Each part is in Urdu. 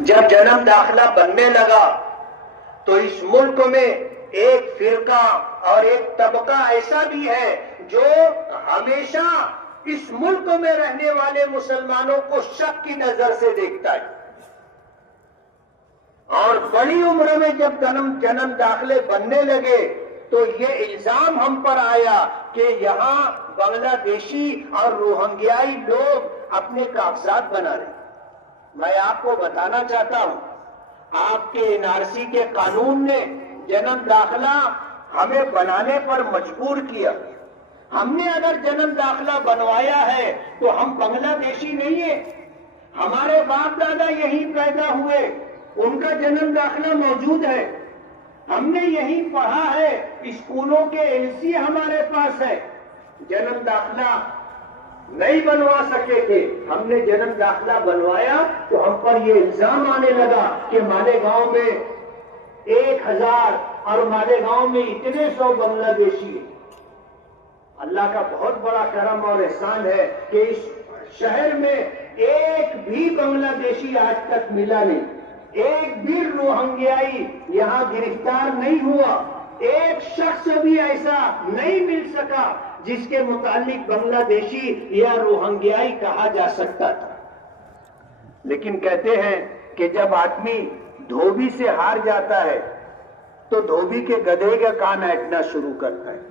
جب جنم داخلہ بننے لگا تو اس ملک میں ایک فرقہ اور ایک طبقہ ایسا بھی ہے جو ہمیشہ اس ملک میں رہنے والے مسلمانوں کو شک کی نظر سے دیکھتا ہے، اور بڑی عمر میں جب جنم داخلے بننے لگے تو یہ الزام ہم پر آیا کہ یہاں بنگلہ دیشی اور روہنگیائی لوگ اپنے کاغذات بنا رہے ہیں۔ میں آپ کو بتانا چاہتا ہوں، آپ کے NRC کے قانون نے جنم داخلہ ہمیں بنانے پر مجبور کیا۔ ہم نے اگر جنم داخلہ بنوایا ہے تو ہم بنگلہ دیشی نہیں ہیں، ہمارے باپ دادا یہیں پیدا ہوئے، ان کا جنم داخلہ موجود ہے، ہم نے یہیں پڑھا ہے، اسکولوں کے LC ہمارے پاس ہے۔ جنم داخلہ نہیں بنوا سکے تھے، ہم نے جنم داخلہ بنوایا تو ہم پر یہ الزام آنے لگا کہ مالیگاؤں میں 1000 اور مالیگاؤں میں اتنے 100 بنگلہ دیشی ہیں۔ اللہ کا بہت بڑا کرم اور احسان ہے کہ اس شہر میں ایک بھی بنگلہ دیشی آج تک ملا نہیں، ایک بھی روہنگیائی یہاں گرفتار نہیں ہوا، ایک شخص بھی ایسا نہیں مل سکا جس کے متعلق بنگلہ دیشی یا روہنگیائی کہا جا سکتا تھا۔ لیکن کہتے ہیں کہ جب آدمی دھوبی سے ہار جاتا ہے تو دھوبی کے گدھے کا کان اینٹنا شروع کرتا ہے۔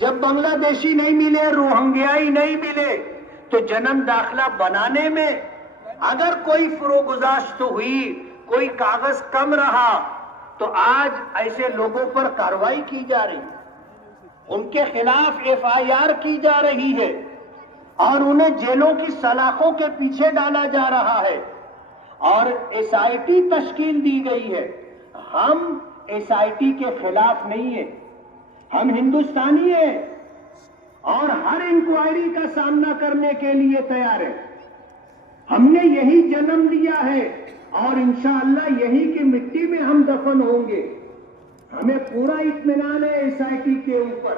جب بنگلہ دیشی نہیں ملے، روہنگیائی نہیں ملے، تو جنم داخلہ بنانے میں اگر کوئی فروگزاشت ہوئی، کوئی کاغذ کم رہا، تو آج ایسے لوگوں پر کارروائی کی جا رہی ہے، ان کے خلاف FIR کی جا رہی ہے اور انہیں جیلوں کی سلاخوں کے پیچھے ڈالا جا رہا ہے، اور SIT تشکیل دی گئی ہے۔ ہم SIT کے خلاف نہیں ہیں، ہم ہندوستانی ہیں اور ہر انکوائری کا سامنا کرنے کے لیے تیار ہیں۔ ہم نے یہی جنم لیا ہے اور انشاءاللہ یہی کی مٹی میں ہم دفن ہوں گے۔ ہمیں پورا اطمینان ہے SIT کے اوپر۔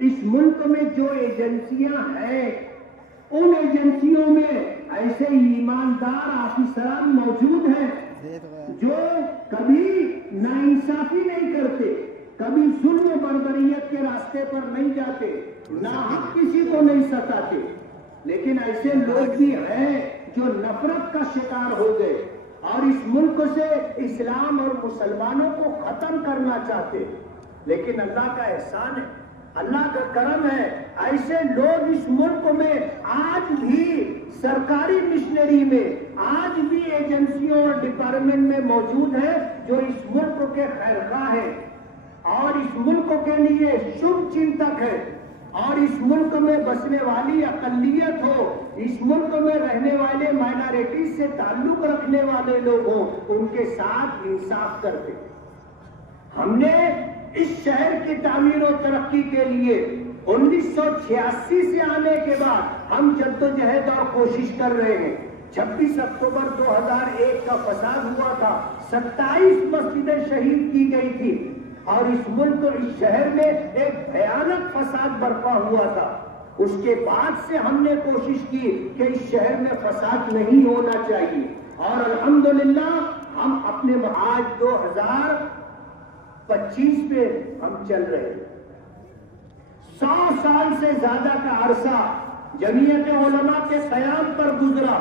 اس ملک میں جو ایجنسیاں ہیں، ان ایجنسیوں میں ایسے ایماندار آفیسران موجود ہیں جو کبھی ناانصافی نہیں کرتے، کبھی ظلم و بربریت کے راستے پر نہیں جاتے، نہ حق کسی کو نہیں ستاتے۔ لیکن ایسے لوگ بھی ہیں جو نفرت کا شکار ہو گئے اور اس ملک سے اسلام اور مسلمانوں کو ختم کرنا چاہتے۔ لیکن اللہ کا احسان ہے، اللہ کا کرم ہے، ایسے لوگ اس ملک میں آج بھی سرکاری مشنری میں، آج بھی ایجنسیوں اور ڈپارٹمنٹ میں موجود ہیں جو اس ملک کے خیرخواہ ہیں اور اس ملک کے لیے شبھ چنتک ہے، اور اس ملک میں بسنے والی اقلیت ہو، اس ملک میں رہنے والے مائنارٹیز سے تعلق رکھنے والے لوگ ہوں، ان کے ساتھ انصاف کرتے۔ ہم نے اس شہر کی تعمیر و ترقی کے لیے 1986 سے آنے کے بعد ہم جدوجہد اور کوشش کر رہے ہیں۔ 26 اکتوبر 2001 کا فساد ہوا تھا، 27 مسجدیں شہید کی گئی تھی، اور اس ملک اس شہر میں ایک بھیانک فساد برپا ہوا تھا۔ اس کے بعد سے ہم نے کوشش کی کہ اس شہر میں فساد نہیں ہونا چاہیے، اور الحمدللہ ہم اپنے آج 2025 پہ ہم چل رہے ہیں۔ 100 سال سے زیادہ کا عرصہ جمعیت علماء کے قیام پر گزرا،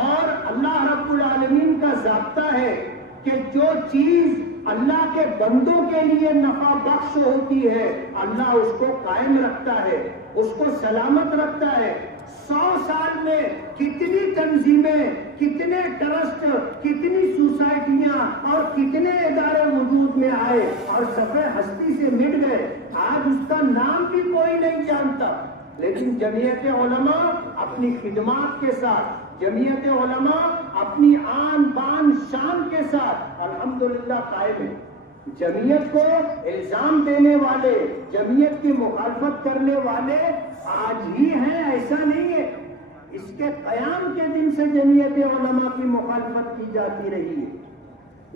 اور اللہ رب العالمین کا ضابطہ ہے کہ جو چیز اللہ کے بندوں کے لیے نفع بخش ہوتی ہے، اللہ اس کو قائم رکھتا ہے، اس کو سلامت رکھتا ہے۔ 100 سال میں کتنی تنظیمیں، کتنے ٹرسٹ، کتنی سوسائٹیاں اور کتنے ادارے وجود میں آئے اور صفحے ہستی سے مٹ گئے، آج اس کا نام بھی کوئی نہیں جانتا۔ لیکن جمعیت علماء اپنی خدمات کے ساتھ، جمعیت علماء اپنی آن بان شان کے ساتھ الحمدللہ قائم ہے۔ جمعیت کو الزام دینے والے، جمعیت کی مخالفت کرنے والے آج ہی ہیں، ایسا نہیں ہے۔ اس کے قیام کے دن سے جمعیت علماء کی مخالفت کی جاتی رہی ہے،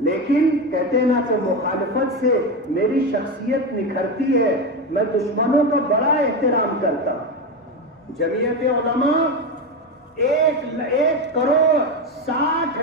لیکن کہتے نا کہ مخالفت سے میری شخصیت نکھرتی ہے، میں دشمنوں کا بڑا احترام کرتا ہوں۔ جمعیت علماء 1 کروڑ 60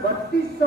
3200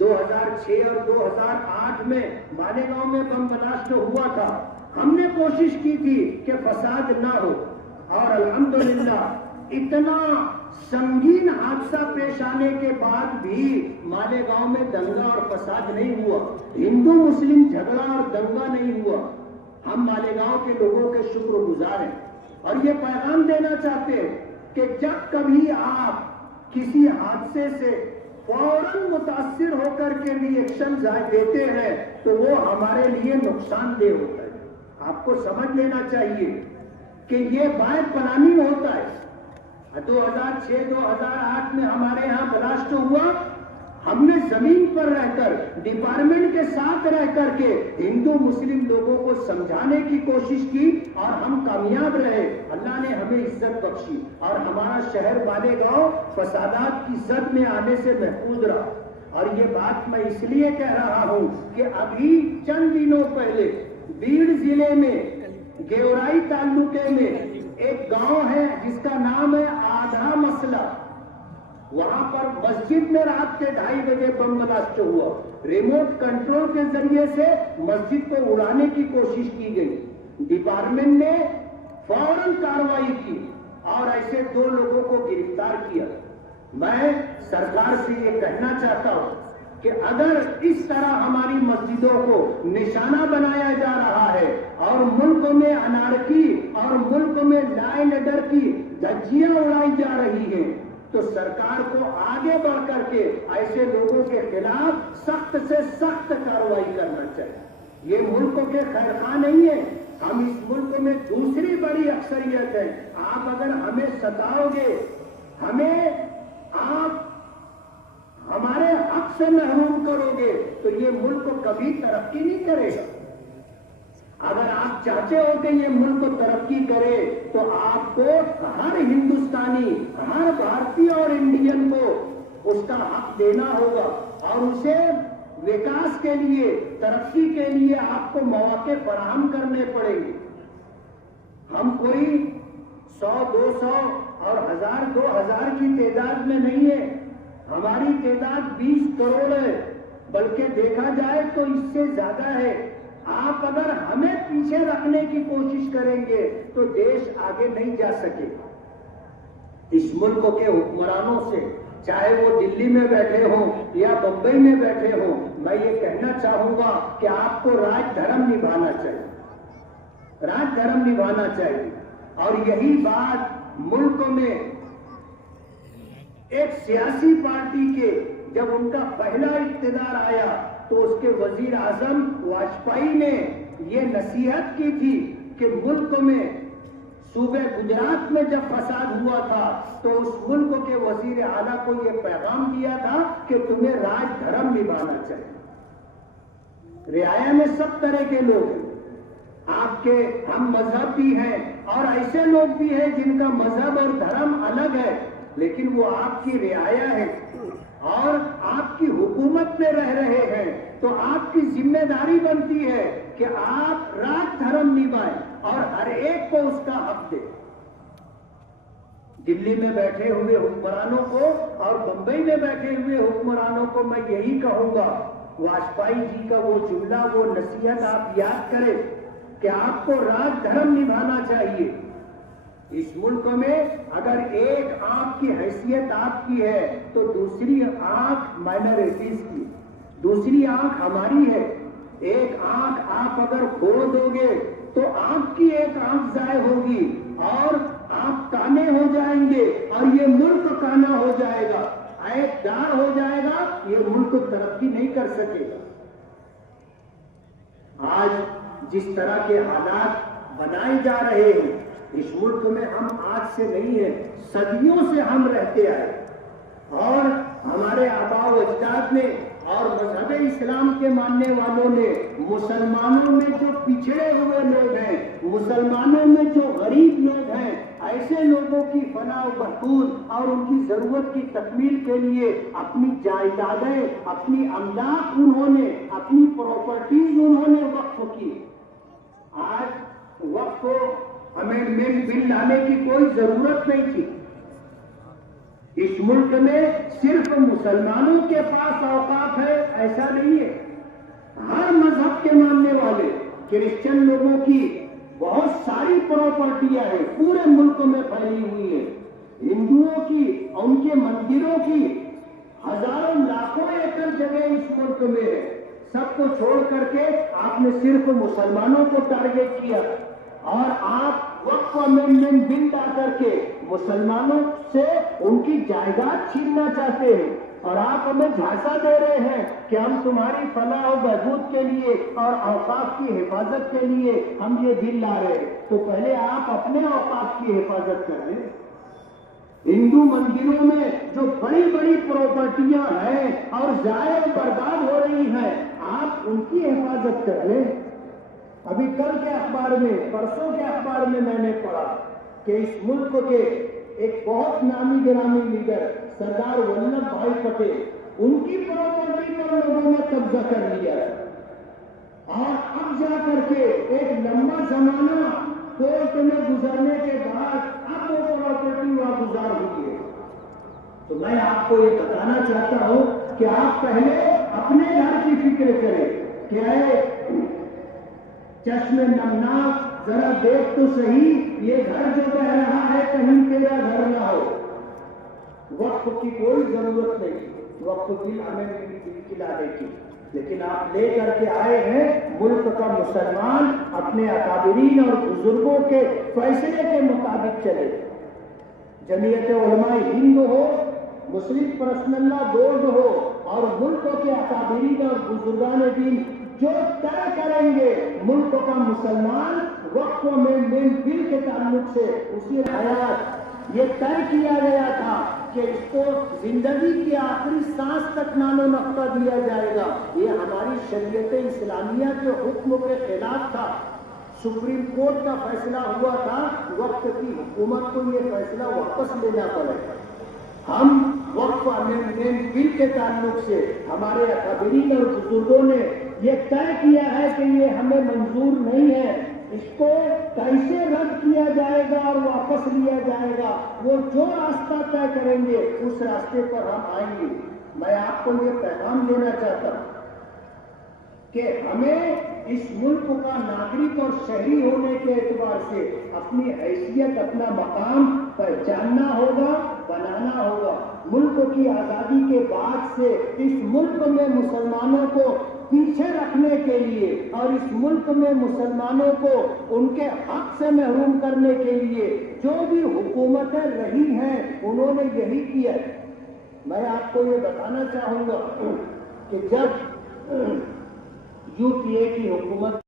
2006 اور 2008 میں مالیگاؤں میں بم بلاسٹ ہوا تھا. ہم نے کوشش کی تھی کہ فساد نہ ہو اور الحمدللہ اتنا سنگین حادثہ پیش آنے کے بعد بھی مالیگاؤں میں دنگا اور فساد نہیں ہوا, ہندو مسلم جھگڑا اور دنگا نہیں ہوا. ہم مالیگاؤں کے لوگوں کے شکر گزار ہیں اور یہ پیغام دینا چاہتے ہیں کہ جب کبھی آپ کسی حادثے سے فوراً متاثر ہو کر کے ری ایکشن دیتے ہیں تو وہ ہمارے لیے نقصان دہ ہوتا ہے. آپ کو سمجھ لینا چاہیے کہ یہ باید پلاننگ ہوتا ہے. 2006-2008 میں ہمارے ہاں بلاسٹ ہوا, ہم نے زمین پر رہ کر ڈپارٹمنٹ کے ساتھ رہ کر کے ہندو مسلم لوگوں کو سمجھانے کی کوشش کی اور ہم کامیاب رہے. اللہ نے ہمیں عزت بخشی اور ہمارا شہر مالیگاؤں فسادات کی زد میں آنے سے محفوظ رہا. اور یہ بات میں اس لیے کہہ رہا ہوں کہ ابھی چند دنوں پہلے بیڑ ضلع میں گیورائی تعلقے میں ایک گاؤں ہے جس کا نام ہے آدھا مسئلہ. وہاں پر مسجد میں رات کے 2:30 بجے بم بلاسٹ ہوا. ریموٹ کنٹرول کے ذریعے سے مسجد کو اڑانے کی کوشش کی گئی. ڈپارٹمنٹ نے فوراً کارروائی کی اور ایسے 2 لوگوں کو گرفتار کیا. میں سرکار سے یہ کہنا چاہتا ہوں کہ اگر اس طرح ہماری مسجدوں کو نشانہ بنایا جا رہا ہے اور ملک میں انارکی اور ملک میں لا اینڈ آرڈر کی دھجیاں اڑائی جا رہی ہیں تو سرکار کو آگے بڑھ کر کے ایسے لوگوں کے خلاف سخت سے سخت کارروائی کرنا چاہیے. یہ ملک کے خیر خواہ نہیں ہے, ہم اس ملک میں دوسری بڑی اکثریت ہے. آپ اگر ہمیں ستاؤ گے, ہمیں آپ ہمارے حق سے محروم کرو گے تو یہ ملک کبھی ترقی نہیں کرے گا. اگر آپ چاہتے ہو کہ یہ ملک ترقی کرے تو آپ کو ہر ہندوستانی, ہر بھارتی اور انڈین کو اس کا حق دینا ہوگا اور اسے وکاس کے لیے, ترقی کے لیے آپ کو مواقع فراہم کرنے پڑیں گے. ہم کوئی 100-200 اور 1000-2000 کی تعداد میں نہیں ہے, ہماری تعداد 20 کروڑ ہے, بلکہ دیکھا جائے تو اس سے زیادہ ہے. آپ اگر ہمیں پیچھے رکھنے کی کوشش کریں گے تو دیش آگے نہیں جا سکے. اس ملک کے حکمرانوں سے, چاہے وہ دلی میں بیٹھے ہوں یا بمبئی میں بیٹھے ہوں, میں یہ کہنا چاہوں گا کہ آپ کو راج دھرم نبھانا چاہیے, راج دھرم نبھانا چاہیے. اور یہی بات ملک میں ایک سیاسی پارٹی کے جب ان کا پہلا اقتدار آیا تو اس کے وزیر اعظم واجپئی نے یہ نصیحت کی تھی کہ ملک میں صوبے گجرات میں جب فساد ہوا تھا تو اس ملک کے وزیر اعلیٰ کو یہ پیغام دیا تھا کہ تمہیں راج دھرم نبھانا چاہیے. رعایا میں سب طرح کے لوگ ہیں, آپ کے ہم مذہب بھی ہیں اور ایسے لوگ بھی ہیں جن کا مذہب اور دھرم الگ ہے, لیکن وہ آپ کی رعایا ہے اور آپ کی حکومت میں رہ رہے ہیں تو آپ کی ذمہ داری بنتی ہے کہ آپ راج دھرم نبھائیں اور ہر ایک کو اس کا حق دیں. دلی میں بیٹھے ہوئے حکمرانوں کو اور بمبئی میں بیٹھے ہوئے حکمرانوں کو میں یہی کہوں گا, واجپئی جی کا وہ جملہ, وہ نصیحت آپ یاد کریں کہ آپ کو راج دھرم نبھانا چاہیے. اس ملک میں اگر ایک آنکھ کی حیثیت آپ کی ہے تو دوسری آنکھ مائنرٹیز کی, دوسری آنکھ ہماری ہے. ایک آنکھ آپ اگر کھو دو گے تو آپ کی ایک آنکھ ضائع ہوگی اور آپ کانے ہو جائیں گے اور یہ ملک کانا ہو جائے گا, عیب دار ہو جائے گا, یہ ملک ترقی نہیں کر سکے گا. آج جس طرح کے حالات بنائے جا رہے ہیں اس ملک میں, ہم آج سے نہیں ہیں, صدیوں سے ہم رہتے آئے اور ہمارے آباء و اجداد نے اور مذہب اسلام کے ماننے والوں نے مسلمانوں میں جو پچھڑے ہوئے لوگ ہیں, مسلمانوں میں جو غریب لوگ ہیں, ایسے لوگوں کی فلاح و بہبود اور ان کی ضرورت کی تکمیل کے لیے اپنی جائیدادیں, اپنی املاک انہوں نے, اپنی پراپرٹیز انہوں نے وقف کی. آج وقف امینڈمنٹ بل لانے کی کوئی ضرورت نہیں تھی. اس ملک میں صرف مسلمانوں کے پاس اوقاف ہے ایسا نہیں ہے. ہر مذہب کے ماننے والے کرسچن لوگوں کی بہت ساری پراپرٹیاں ہیں پورے ملک میں پھیلی ہوئی ہیں. ہندوؤں کی ان کے مندروں کی ہزاروں لاکھوں ایکڑ جگہ اس ملک میں ہے. سب کو چھوڑ کر کے آپ نے صرف مسلمانوں کو ٹارگیٹ کیا اور آپ وقف امینڈمنٹ بل لا کر کے مسلمانوں سے ان کی جائیداد چھیننا چاہتے ہیں اور آپ ہمیں جھانسا دے رہے ہیں کہ ہم تمہاری فلاح و بہبود کے لیے اور اوقاف کی حفاظت کے لیے ہم یہ بل لا رہے ہیں. تو پہلے آپ اپنے اوقاف کی حفاظت کر رہے ہیں. ہندو مندروں میں جو بڑی بڑی پراپرٹیاں ہیں اور ضائع برباد ہو رہی ہیں آپ ان کی حفاظت کر لیں. ابھی کل کے اخبار میں پرسوں کے اخبار میں نے پڑھا کہ اس ملک کے ایک بہت نامی گرامی لیڈر سردار ولبھ بھائی پٹیل ان کی پراپرٹی پر لوگوں نے قبضہ کر لیا اور اب جا کر کے ایک لمبا زمانہ کورٹ میں گزرنے کے بعد اب وہ پراپرٹی واگزار ہوئی ہے. تو میں آپ کو یہ بتانا چاہتا ہوں کہ آپ پہلے اپنے گھر کی فکر کریں کہ اے چشم نمناک ذرا دیکھ تو صحیح یہ گھر جو بہ رہا ہے کہیں تیرا گھر نہ ہو. وقف کی کوئی ضرورت نہیں, وقف بل ہمیں لانے کی, لیکن آپ لے کر کے آئے ہیں ملک کا مسلمان اپنے اکابرین اور بزرگوں کے فیصلے کے مطابق چلے. جمعیت علماء ہند ہو, مسلم پرسنل لا بورڈ ہو اور ملک کے اکابرین اور بزرگان دین جو طے کریں گے ملک کا مسلمان وقف امینڈمنٹ بل کے تعلق سے اسی حیات یہ طے کیا گیا تھا کہ اس کو زندگی کی آخری سانس تک نانو نقطہ دیا جائے گا. یہ ہماری شریعت اسلامیہ کے حکم کے خلاف تھا. سپریم کورٹ کا فیصلہ ہوا تھا, وقت کی حکومت کو یہ فیصلہ واپس لینا پڑے. ہم وقف امینڈمنٹ بل کے تعلق سے ہمارے اکابرین اور بزرگوں نے یہ طے کیا ہے کہ یہ ہمیں منظور نہیں ہے, اس کو کیسے رد کیا جائے گا اور واپس لیا جائے گا وہ جو راستہ طے کریں گے اس راستے پر ہم آئیں گے. میں آپ کو یہ پیغام دینا چاہتا ہوں کہ ہمیں اس ملک کا ناگرک اور شہری ہونے کے اعتبار سے اپنی حیثیت اپنا مقام پہچاننا ہوگا, بنانا ہوگا. ملک کی آزادی کے بعد سے اس ملک میں مسلمانوں کو پیچھے رکھنے کے لیے اور اس ملک میں مسلمانوں کو ان کے حق سے محروم کرنے کے لیے جو بھی حکومتیں رہی ہیں انہوں نے یہی کیا. میں آپ کو یہ بتانا چاہوں گا کہ جب UPA کی حکومت